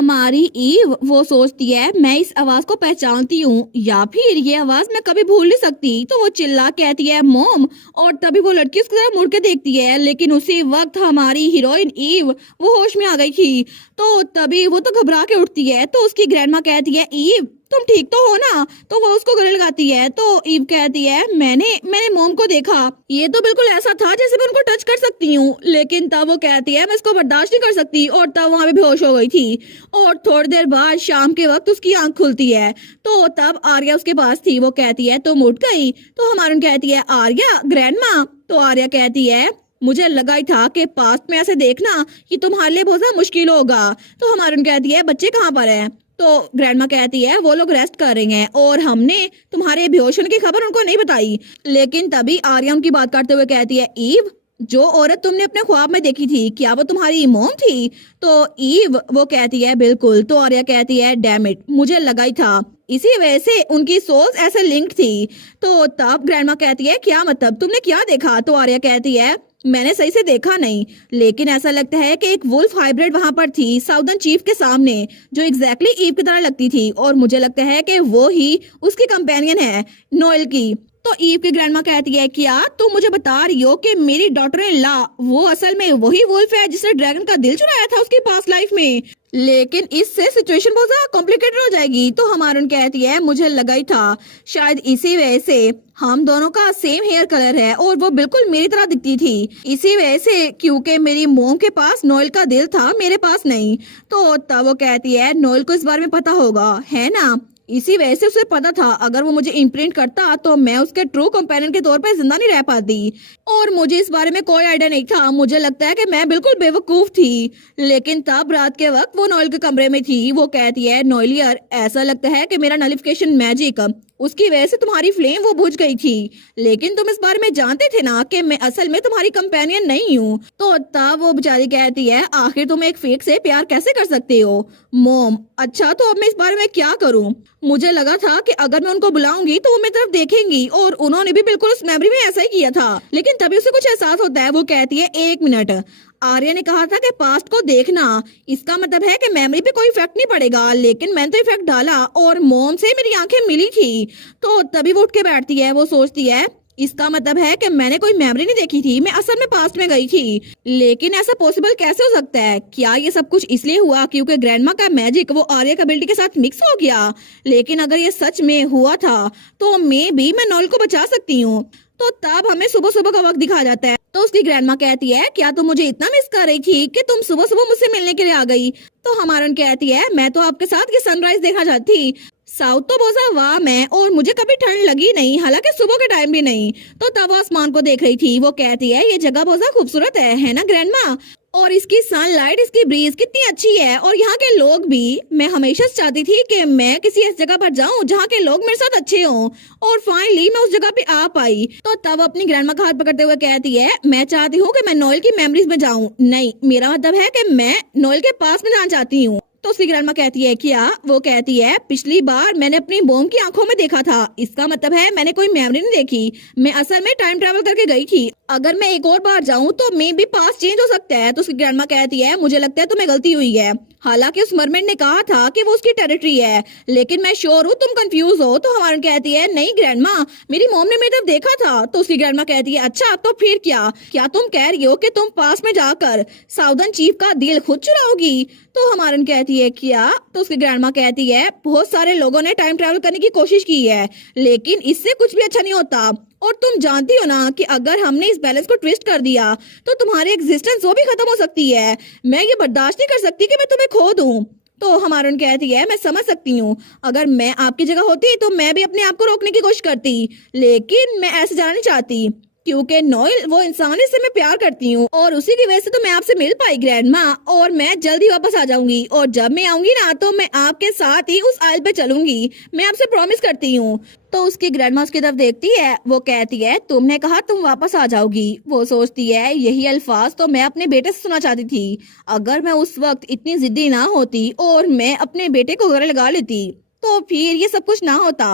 हमारी ईव वो सोचती है मैं इस आवाज को पहचानती हूँ या फिर ये आवाज मैं कभी भूल नहीं सकती। तो वो चिल्ला कहती है मॉम, और तभी वो लड़की उसकी तरफ मुड़ के देखती है, लेकिन उसी वक्त हमारी हीरोइन ईव वो होश में आ गई थी। तो तभी वो तो घबरा के उठती है। तो उसकी ग्रैंडमा कहती है ईव तुम ठीक तो हो ना। तो वो उसको गले लगाती है। तो ईव कहती है मैंने मैंने मॉम को देखा, ये तो बिल्कुल ऐसा था जैसे मैं उनको टच कर सकती हूँ। लेकिन तब वो कहती है मैं इसको बर्दाश्त नहीं कर सकती, और तब वहां पे बेहोश हो गई थी। और थोड़ी देर बाद शाम के वक्त उसकी आंख खुलती है। तो तब आर्या उसके पास थी। वो कहती है तुम उठ गई। तो हमारून कहती है आर्या ग्रैंडमा। तो आर्या कहती है मुझे लगा ही था कि पास्ट में ऐसे देखना कि तुम्हारे लिए बहुत ज्यादा मुश्किल होगा। तो हमारून कहती है बच्चे कहाँ पर हैं। तो ग्रैंडमा कहती है वो लोग रेस्ट कर रहे हैं और हमने तुम्हारे बेहोश होने की खबर उनको नहीं बताई। लेकिन तभी आर्या उनकी बात करते हुए कहती है ईव जो औरत तुमने अपने ख्वाब में देखी थी क्या वो तुम्हारी मॉम थी। तो ईव वो कहती है बिल्कुल। तो आर्या कहती है डैम इट, मुझे लगा ही था, इसी वजह से उनकी सोल्स ऐसे लिंक्ड थी। तो तब ग्रैंडमा कहती है क्या मतलब तुमने क्या देखा। तो आर्या कहती है मैंने सही से देखा नहीं, लेकिन ऐसा लगता है कि एक वुल्फ हाइब्रिड वहां पर थी साउदर्न चीफ के सामने जो एग्जैक्टली ईव की तरह लगती थी, और मुझे लगता है कि वो ही उसकी कंपेनियन है नोएल की। तो ईव की ग्रैंडमा कहती है क्या तुम मुझे बता रही हो कि मेरी डॉटर इन लॉ वो असल में वही वुल्फ है जिसने ड्रैगन का दिल चुराया था उसकी पास्ट लाइफ में। लेकिन इससे सिचुएशन बहुत ज्यादा कॉम्प्लिकेटेड हो जाएगी। तो हमारून कहती है मुझे लगा ही था, शायद इसी वजह से हम दोनों का सेम हेयर कलर है और वो बिल्कुल मेरी तरह दिखती थी, इसी वजह से क्योंकि मेरी मोम के पास नोएल का दिल था मेरे पास नहीं। तो तब वो कहती है नोएल को इस बारे में पता होगा है ना, इसी वजह से उसे पता था अगर वो मुझे इम्प्रिंट करता तो मैं उसके ट्रू कंपेनियन के तौर पर जिंदा नहीं रह पाती। और मुझे इस बारे में कोई आइडिया नहीं था, मुझे लगता है कि मैं बिल्कुल बेवकूफ थी। लेकिन तब रात के वक्त वो नोएल के कमरे में थी। वो कहती है नोएलियर ऐसा लगता है कि मेरा नलिफिकेशन मैजिक उसकी वजह से तुम्हारी फ्लेम वो बुझ गई थी, लेकिन तुम इस बारे में जानते थे ना कि मैं असल में तुम्हारी कंपेनियन नहीं हूँ। तो तब वो बेचारी कहती है आखिर तुम एक फेक से प्यार कैसे कर सकते हो मॉम। अच्छा तो अब मैं इस बारे में क्या करूँ। मुझे लगा था कि अगर मैं उनको बुलाऊंगी तो वो मेरी तरफ देखेंगी, और उन्होंने भी बिल्कुल उस मेमोरी में ऐसा ही किया था। लेकिन तभी उसे कुछ एहसास होता है। वो कहती है एक मिनट, आर्या ने कहा था कि पास्ट को देखना, इसका मतलब है कि मेमोरी पे कोई इफेक्ट नहीं पड़ेगा, लेकिन मैंने तो इफेक्ट डाला और मॉम से मेरी आंखें मिली थी। तो तभी वो उठ के बैठती है। वो सोचती है इसका मतलब है कि मैंने कोई मेमोरी नहीं देखी थी, मैं असल में पास्ट में गई थी। लेकिन ऐसा पॉसिबल कैसे हो सकता है। क्या ये सब कुछ इसलिए हुआ क्योंकि ग्रैंडमा का मैजिक वो आर्या का एबिलिटी के साथ मिक्स हो गया। लेकिन अगर ये सच में हुआ था तो मैं नोएल को बचा सकती हूँ। तो तब हमें सुबह सुबह का वक्त दिखा जाता है। तो उसकी ग्रैंडमा कहती है क्या तुम मुझे इतना मिस कर रही थी कि तुम सुबह सुबह मुझसे मिलने के लिए आ गई। तो हमारन कहती है मैं तो आपके साथ ये सनराइज देखा चाहती, साउथ तो बहुत ज्यादा वार्म है और मुझे कभी ठंड लगी नहीं, हालांकि सुबह के टाइम भी नहीं। तो तब वो आसमान को देख रही थी। वो कहती है ये जगह बहुत ज्यादा खूबसूरत है ना ग्रैंडमा, और इसकी सनलाइट इसकी ब्रीज कितनी अच्छी है, और यहाँ के लोग भी। मैं हमेशा से चाहती थी कि मैं किसी ऐसी जगह पर जाऊं जहाँ के लोग मेरे साथ अच्छे हों, और फाइनली मैं उस जगह पे आ पाई। तो तब अपनी ग्रैंडमा का हाथ पकड़ते हुए कहती है मैं चाहती हूँ कि मैं नोएल की मेमोरीज में जाऊं, नहीं मेरा मतलब है कि मैं नोएल के पास में जाना चाहती हूँ। तो उसकी ग्रैंडमा कहती है क्या। वो कहती है पिछली बार मैंने अपनी मोम की आंखों में देखा था, इसका मतलब है मैंने कोई मेमोरी नहीं देखी, मैं असल में टाइम ट्रेवल करके गई थी। अगर मैं एक और बार जाऊं तो मे भी पास चेंज हो सकता है। तो उसकी ग्रैंडमा कहती है मुझे लगता है तुम्हें गलती हुई है, हालांकि उस मरमेड ने कहा था कि वो उसकी टेरिटरी है, लेकिन मैं श्योर हूँ तुम कंफ्यूज हो। तो हमारी कहती है नहीं ग्रैंडमा, मेरी मॉम ने मेरी तरफ देखा था। तो उसकी ग्रैंडमा कहती है अच्छा तो फिर क्या तुम कह रही हो कि तुम पास में जाकर साउदर्न चीफ का दिल खुद चुराओगी। तो हमारन कहती है क्या। तो उसकी ग्रैंडमा कहती है बहुत सारे लोगों ने टाइम ट्रैवल करने की कोशिश की है, लेकिन इससे कुछ भी अच्छा नहीं होता, और तुम जानती हो ना कि अगर हमने इस बैलेंस को ट्विस्ट कर दिया तो तुम्हारी एग्जिस्टेंस वो भी खत्म हो सकती है। मैं ये बर्दाश्त नहीं कर सकती कि मैं तुम्हें खो दूं। तो हमारन कहती है मैं समझ सकती हूँ, अगर मैं आपकी जगह होती तो मैं भी अपने आप को रोकने की कोशिश करती, लेकिन मैं ऐसे जाना नहीं चाहती क्योंकि नोएल वो इंसान जिससे मैं प्यार करती हूँ, और उसी की वजह से तो मैं आपसे मिल पाई ग्रैंडमा, और मैं जल्दी वापस आ जाऊंगी, और जब मैं आऊंगी ना तो मैं आपके साथ ही उस आइल पे चलूंगी, मैं आपसे प्रॉमिस करती हूँ। तो उसकी ग्रैंडमा उसकी तरफ देखती है। वो कहती है तुमने कहा तुम वापस आ जाओगी। वो सोचती है यही अल्फाज तो मैं अपने बेटे से सुनना चाहती थी, अगर मैं उस वक्त इतनी जिद्दी ना होती और मैं अपने बेटे को गले लगा लेती तो फिर ये सब कुछ ना होता।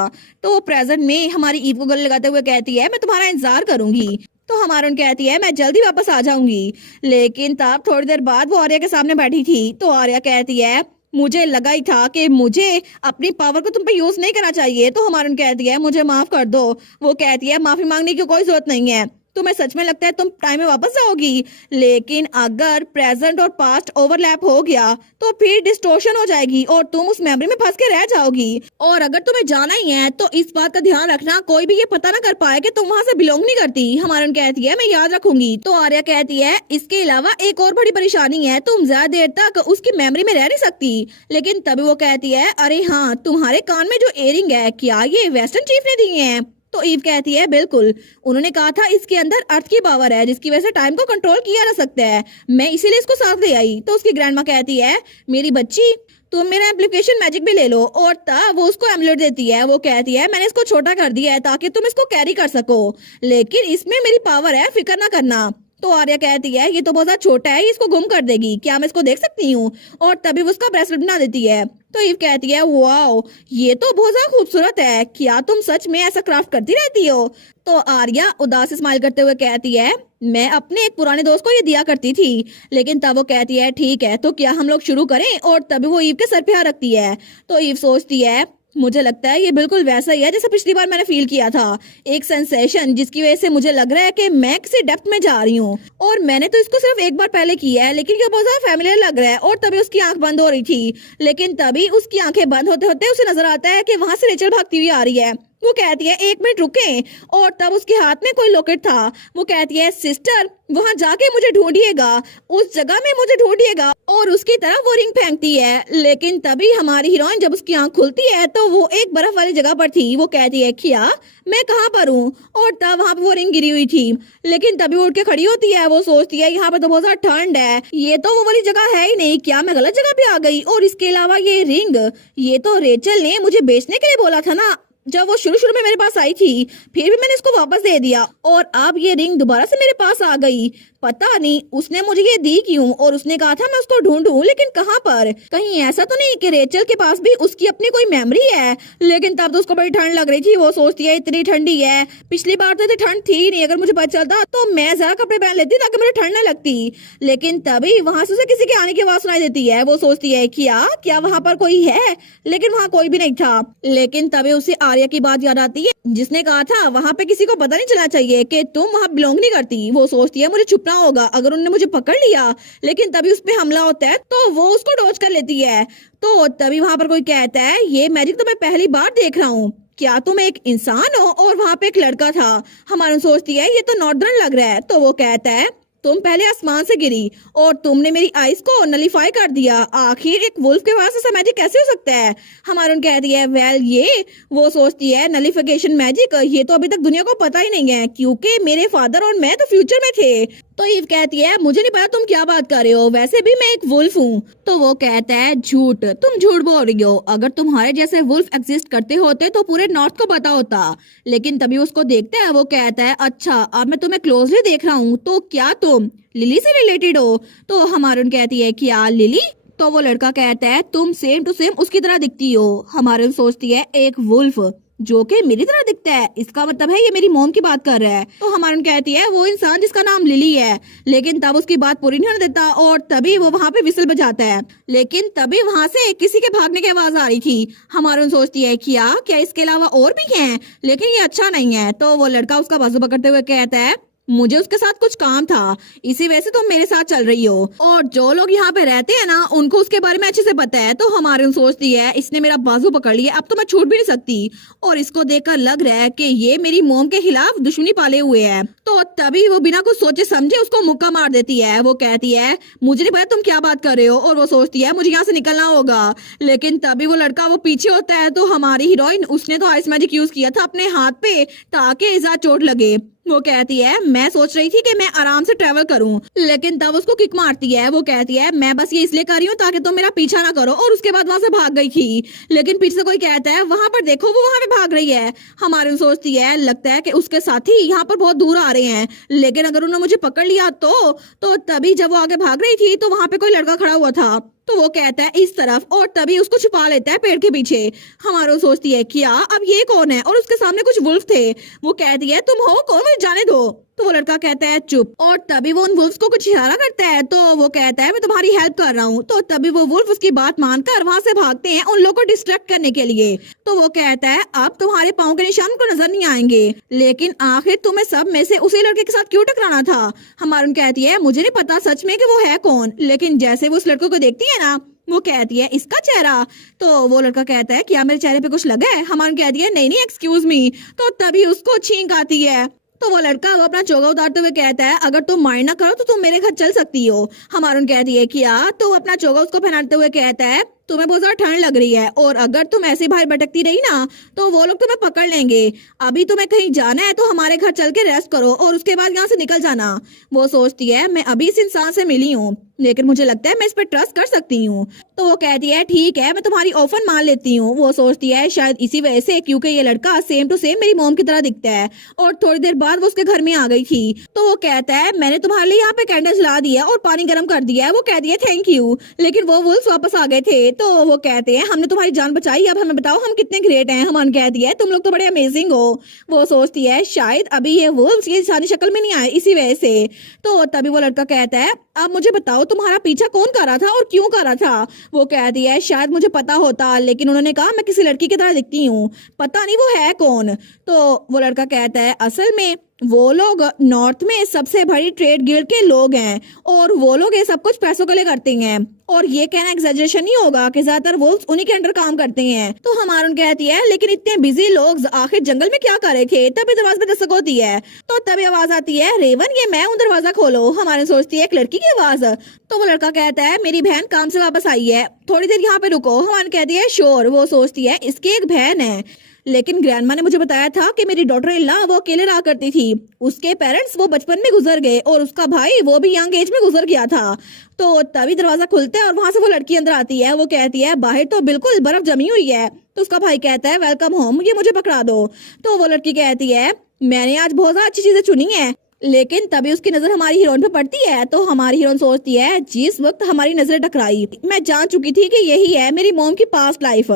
तो प्रेजेंट में हमारी ईद को गले लगाते हुए कहती है मैं तुम्हारा इंतजार करूंगी। तो हमारा कहती है मैं जल्दी वापस आ जाऊंगी। लेकिन तब थोड़ी देर बाद वो आर्या के सामने बैठी थी। तो आर्या कहती है मुझे लगा ही था कि मुझे अपनी पावर को तुम पे यूज नहीं करना चाहिए। तो हमारन कहती है मुझे माफ कर दो। वो कहती है माफी मांगने की कोई जरूरत नहीं है, तुम्हें सच में लगता है तुम टाइम में वापस जाओगी, लेकिन अगर प्रेजेंट और पास्ट ओवरलैप हो गया तो फिर डिस्टोर्शन हो जाएगी और तुम उस मेमोरी में फंस के रह जाओगी। और अगर तुम्हें जाना ही है तो इस बात का ध्यान रखना कोई भी ये पता ना कर पाए कि तुम वहाँ से बिलोंग नहीं करती। हमारन कहती है मैं याद रखूंगी। तो आर्या कहती है इसके अलावा एक और बड़ी परेशानी है, तुम ज्यादा देर तक उसकी मेमोरी में रह नहीं सकती। लेकिन तभी वो कहती है अरे हाँ, तुम्हारे कान में जो इयरिंग है क्या ये वेस्टर्न चीफ ने दिए हैं? तो ईव कहती है बिल्कुल, उन्होंने कहा था इसके अंदर अर्थ की पावर है जिसकी वजह से टाइम को कंट्रोल किया जा सकता है, मैं इसीलिए इसको साथ ले आई। तो उसकी ग्रैंडमा कहती है मेरी बच्ची तुम मेरा एम्प्लीफिकेशन मैजिक भी ले लो। और तब वो उसको एमुलेट देती है। वो कहती है मैंने इसको छोटा कर दिया है ताकि तुम इसको कैरी कर सको, लेकिन इसमें मेरी पावर है, फिक्र ना करना। तो आर्या कहती है ये तो बहुत ज्यादा छोटा है, इसको गुम कर देगी, क्या मैं इसको देख सकती हूँ? और तभी वो उसका ब्रेसलेट बना देती है। तो ईव कहती है वाओ, ये तो बहुत ज्यादा खूबसूरत है, क्या तुम सच में ऐसा क्राफ्ट करती रहती हो? तो आर्या उदास स्माइल करते हुए कहती है मैं अपने एक पुराने दोस्त को ये दिया करती थी। लेकिन तब वो कहती है ठीक है तो क्या हम लोग शुरू करें? और तभी वो ईव के सर पे हाथ रखती है। तो ईव सोचती है मुझे लगता है ये बिल्कुल वैसा ही है जैसे पिछली बार मैंने फील किया था, एक सेंसेशन जिसकी वजह से मुझे लग रहा है कि मैं किसी डेप्थ में जा रही हूँ। और मैंने तो इसको सिर्फ एक बार पहले किया है, लेकिन ये बहुत ज्यादा फैमिलियर लग रहा है। और तभी उसकी आंख बंद हो रही थी, लेकिन तभी उसकी आंखें बंद होते होते उसे नजर आता है कि वहां से रेचल भागती हुई आ रही है। वो कहती है एक मिनट रुके। और तब उसके हाथ में कोई लॉकेट था। वो कहती है सिस्टर वहां जाके मुझे ढूंढिएगा, उस जगह में मुझे ढूंढिएगा। और उसकी तरफ वो रिंग फेंकती है, लेकिन तभी हमारी हीरोइन जब उसकी आंख खुलती है तो वो एक बर्फ वाली जगह पर थी। वो कहती है क्या मैं कहाँ पर हूँ? और तब वहाँ पे वो रिंग गिरी हुई थी, लेकिन तभी उठ के खड़ी होती है। वो सोचती है यहाँ पे तो बहुत ज्यादा ठंड है, ये तो वो वाली जगह है ही नहीं, क्या मैं गलत जगह पे आ गई? और इसके अलावा ये रिंग, ये तो रेचल ने मुझे बेचने के लिए बोला था ना जब वो शुरू शुरू में मेरे पास आई थी, फिर भी मैंने इसको वापस दे दिया और अब ये रिंग दोबारा से मेरे पास आ गई। पता नहीं उसने मुझे ये दी क्यों, और उसने कहा था मैं उसको ढूंढूं, लेकिन कहाँ पर? कहीं ऐसा तो नहीं कि रेचल के पास भी उसकी अपनी कोई मेमोरी है? लेकिन तब तो उसको बड़ी ठंड लग रही थी। वो सोचती है इतनी ठंडी है, पिछली बार तो इतनी ठंड थी ही नहीं, अगर मुझे पता चलता तो मैं जरा कपड़े पहन लेती ताकि मुझे ठंड न लगती। लेकिन तभी वहां से उसे किसी के आने की आवाज सुनाई देती है। वो सोचती है क्या क्या वहां पर कोई है? लेकिन वहां कोई भी नहीं था। लेकिन तभी उसे आर्या की बात याद आती है जिसने कहा था वहां पे किसी को पता नहीं चलना चाहिए कि तुम वहां बिलोंग नहीं करती। वो सोचती है मुझे छुपना होगा अगर उन्होंने मुझे पकड़ लिया। लेकिन तभी उस पे हमला होता है तो वो उसको डॉज कर लेती है। तो तभी वहां पर कोई कहता है ये मैजिक तो मैं पहली बार देख रहा हूँ, क्या तुम एक इंसान हो? और वहां पे एक लड़का था। हमारा सोचती है ये तो नॉर्दर्न लग रहा है। तो वो कहता है तुम पहले आसमान से गिरी और तुमने मेरी आइस को नलीफाई कर दिया, आखिर एक वुल्फ के पास ऐसा मैजिक कैसे हो सकता है? हमारा कहती है वेल ये, वो सोचती है नलिफिकेशन मैजिक, ये तो अभी तक दुनिया को पता ही नहीं है क्योंकि मेरे फादर और मैं तो फ्यूचर में थे। तो ईव कहती है मुझे नहीं पता तुम क्या बात कर रहे हो, वैसे भी मैं एक वुल्फ हूँ। तो वो कहता है झूठ, तुम झूठ बोल रही हो, अगर तुम्हारे जैसे वुल्फ एग्जिस्ट करते होते तो पूरे नॉर्थ को पता होता। लेकिन तभी उसको देखता है। वो कहता है अच्छा अब मैं तुम्हें क्लोजली देख रहा हूँ, तो क्या तुम लिली से रिलेटेड हो? तो हमारून कहती है क्या लिली? तो वो लड़का कहता है तुम सेम टू सेम उसकी तरह दिखती हो। हमारून सोचती है एक वुल्फ जो कि मेरी तरह दिखता है, इसका मतलब है ये मेरी मॉम की बात कर रहा है। तो हमारन कहती है वो इंसान जिसका नाम लिली है। लेकिन तब उसकी बात पूरी नहीं होने देता और तभी वो वहाँ पे विसल बजाता है। लेकिन तभी वहाँ से किसी के भागने की आवाज आ रही थी। हमारन सोचती है क्या क्या इसके अलावा और भी हैं, लेकिन ये अच्छा नहीं है। तो वो लड़का उसका बाजू पकड़ते हुए कहता है मुझे उसके साथ कुछ काम था, इसी वजह से तुम मेरे साथ चल रही हो। और जो लोग यहाँ पे रहते हैं ना उनको उसके बारे में अच्छे से पता है। तो हमारे सोचती है इसने मेरा बाजू पकड़ लिया, अब तो मैं छूट भी नहीं सकती। और इसको देखकर लग रहा है कि ये मेरी मोम के खिलाफ दुश्मनी पाले हुए है। तो तभी वो बिना कुछ सोचे समझे उसको मुक्का मार देती है। वो कहती है मुझे नहीं पता तुम क्या बात कर रहे हो। और वो सोचती है मुझे यहाँ से निकलना होगा। लेकिन तभी वो लड़का वो पीछे होता है। तो हमारी हीरोइन उसने तो आइस मैजिक यूज किया था अपने हाथ पे ताकि ज्यादा चोट लगे। वो कहती है मैं सोच रही थी कि मैं आराम से ट्रेवल करूं, लेकिन तब उसको किक मारती है। वो कहती है मैं बस ये इसलिए कर रही हूँ ताकि तुम मेरा पीछा ना करो। और उसके बाद वहां से भाग गई थी। लेकिन पीछे से कोई कहता है वहां पर देखो वो वहां पे भाग रही है। हमारी सोचती है लगता है कि उसके साथी यहाँ पर बहुत दूर आ रहे हैं, लेकिन अगर उन्होंने मुझे पकड़ लिया तो तभी जब वो आगे भाग रही थी तो वहां पे कोई लड़का खड़ा हुआ था। तो वो कहता है इस तरफ, और तभी उसको छुपा लेता है पेड़ के पीछे। हमारो सोचती है क्या अब ये कौन है? और उसके सामने कुछ वुल्फ थे। वो कहती है तुम हो कौन, मुझे जाने दो। तो वो लड़का कहता है चुप। और तभी वो उन वुल्फ्स को कुछ इशारा करता है तो वो कहता है मैं तुम्हारी हेल्प कर रहा हूँ। तो तभी वो वुल्फ उसकी बात मानकर वहाँ से भागते हैं उन लोगों को डिस्ट्रैक्ट करने के लिए। तो वो कहता है अब तुम्हारे पाँव के निशान को नजर नहीं आएंगे, लेकिन आखिर तुम्हें सब में से उसी लड़के के साथ क्यों टकराना था। हमारून कहती है मुझे नहीं पता सच में कि वो है कौन, लेकिन जैसे वो उस लड़के को देखती है ना वो कहती है इसका चेहरा। तो वो लड़का कहता है क्या मेरे चेहरे पे कुछ लगा है। हमारून कहती है नहीं नहीं एक्सक्यूज मी। तो तभी उसको छींक आती है। तो वो लड़का वो अपना चोगा उतारते हुए कहता है अगर तुम माइंड ना करो तो तुम मेरे घर चल सकती हो। हमारून कहती है क्या। तो अपना चोगा उसको पहनाते हुए कहता है तुम्हें बहुत ज्यादा ठंड लग रही है और अगर तुम ऐसे बाहर भटकती रही ना तो वो लोग तुम्हें पकड़ लेंगे। अभी तुम्हें कहीं जाना है तो हमारे घर चल के रेस्ट करो और उसके बाद यहाँ से निकल जाना। वो सोचती है मैं अभी इस इंसान से मिली हूँ लेकिन मुझे लगता है मैं इस पर ट्रस्ट कर सकती हूँ। तो वो कहती है ठीक है मैं तुम्हारी ऑफर मान लेती हूँ। वो सोचती है शायद इसी वजह से क्योंकि ये लड़का सेम टू सेम मेरी मॉम की तरह दिखता है। और थोड़ी देर बाद वो उसके घर में आ गई थी। तो वो कहता है मैंने तुम्हारे लिए यहाँ पे कैंडल जला दिया और पानी गर्म कर दिया है। वो कहती है थैंक यू। लेकिन वो वुल्फ वापस आ गए थे। तो वो कहते हैं हमने तुम्हारी जान बचाई, अब हमें बताओ हम कितने ग्रेट हैं। हमान कहती है तुम लोग तो बड़े अमेजिंग हो। वो सोचती है शायद अभी ये वुल्फ्स ये इंसानी शक्ल में नहीं आए इसी वजह से। तो तभी वो लड़का कहता है अब मुझे बताओ तुम्हारा पीछा कौन कर रहा था और क्यों कर रहा था। वो कहती है शायद मुझे पता होता लेकिन उन्होंने कहा मैं किसी लड़की की तरह दिखती हूँ, पता नहीं वो है कौन। तो वो लड़का कहता है असल में वो लोग नॉर्थ में सबसे बड़ी ट्रेड गिल्ड के लोग हैं और वो लोग ये सब कुछ पैसों के लिए करते हैं। और ये कहना एग्जैजरेशन नहीं होगा कि ज्यादातर वुल्फ्स उन्हीं के अंडर काम करते हैं। तो हमारून कहती है लेकिन इतने बिजी लोग आखिर जंगल में क्या कर रहे थे। तभी दरवाजे पे दस्तक होती है। तो तभी आवाज आती है रेवन ये मैं हूँ दरवाजा खोलो। हमारे सोचती है एक लड़की की आवाज। तो वो लड़का कहता है मेरी बहन काम से वापस आई है, थोड़ी देर यहाँ पे रुको। हमारे कहती है श्योर। वो सोचती है इसकी एक बहन है लेकिन ग्रैंडमा ने मुझे बताया था कि मेरी डॉटर इल्ला वो अकेले रहा करती थी, उसके पेरेंट्स वो बचपन में गुजर गए और उसका भाई वो भी यंग एज में गुजर गया था। तो तभी दरवाजा खुलता है और वहां से वो लड़की अंदर आती है। वो कहती है बाहर तो बिल्कुल बर्फ जमी हुई है। तो उसका भाई कहता है वेलकम होम, ये मुझे पकड़ा दो। तो वो लड़की कहती है मैंने आज बहुत ज्यादा अच्छी चीजें चुनी है। लेकिन तभी उसकी नजर हमारी हीरोइन पे पड़ती है। तो हमारी हीरोइन सोचती है जिस वक्त हमारी नजर टकराई मैं जान चुकी थी कि यही है मेरी मॉम की पास्ट लाइफ।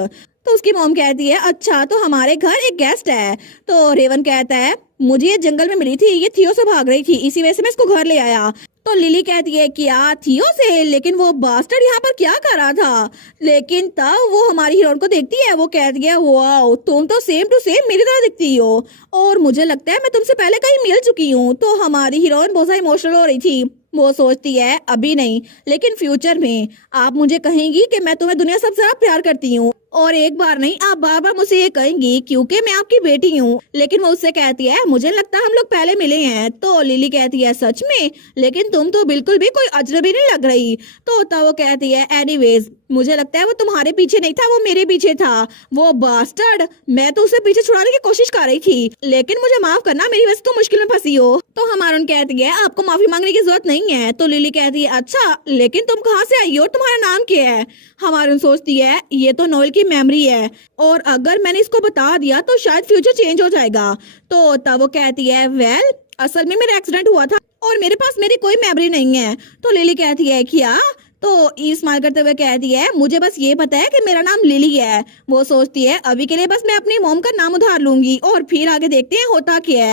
तो उसकी मॉम कहती है अच्छा तो हमारे घर एक गेस्ट है। तो रेवन कहता है मुझे ये जंगल में मिली थी, ये थियो से भाग रही थी इसी वजह से मैं इसको घर ले आया। तो लिली कहती है क्या थियो से, लेकिन वो बास्टर्ड यहाँ पर क्या कर रहा था। लेकिन तब वो हमारी हीरोइन को देखती है। वो कहती है वाओ तुम तो सेम टू सेम मेरी तरह दिखती हो और मुझे लगता है मैं तुमसे पहले कहीं मिल चुकी हूँ। तो हमारी हीरोइन बहुत ज्यादा इमोशनल हो रही थी। वो सोचती है अभी नहीं लेकिन फ्यूचर में आप मुझे कहेंगी कि मैं तुम्हें दुनिया सबसे ज्यादा प्यार करती हूँ और एक बार नहीं आप बार बार मुझसे ये कहेंगी क्योंकि मैं आपकी बेटी हूँ। लेकिन वो उससे कहती है मुझे लगता है हम लोग पहले मिले हैं। तो लिली कहती है सच में, लेकिन तुम तो बिल्कुल भी कोई अजनबी नहीं लग रही। तो तब वो कहती है एनीवेज मुझे लगता है वो तुम्हारे पीछे नहीं था, वो मेरे पीछे था। वो बास्टर्ड मैं तो उसे पीछे छुड़ाने की कोशिश कर रही थी, लेकिन मुझे माफ करना मेरी वजह से तुम मुश्किल में फंसी हो। तो हमारून कहती है आपको माफी मांगने की जरूरत नहीं है। तो लिली कहती है अच्छा लेकिन तुम कहाँ से आई हो, तुम्हारा नाम क्या है। हमारून सोचती है ये तो नोएल की मेमोरी है और अगर मैंने इसको बता दिया तो शायद फ्यूचर चेंज हो जाएगा। तो तब वो कहती है वेल असल में मेरा एक्सीडेंट हुआ था और मेरे पास मेरी कोई मेमोरी नहीं है। तो लिली कहती है क्या। तो ई स्माइल करते हुए कहती है मुझे बस ये पता है कि मेरा नाम लिली है। वो सोचती है अभी के लिए बस मैं अपनी मॉम का नाम उधार लूंगी और फिर आगे देखते हैं होता क्या है।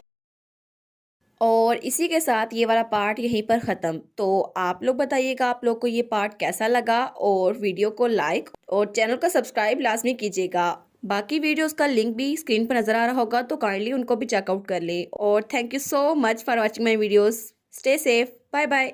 और इसी के साथ ये वाला पार्ट यहीं पर ख़त्म। तो आप लोग बताइएगा आप लोग को ये पार्ट कैसा लगा और वीडियो को लाइक और चैनल को सब्सक्राइब लाजमी कीजिएगा। बाकी वीडियोस का लिंक भी स्क्रीन पर नज़र आ रहा होगा तो काइंडली उनको भी चेकआउट कर लें। और thank you so much for watching my videos. Stay safe, bye bye.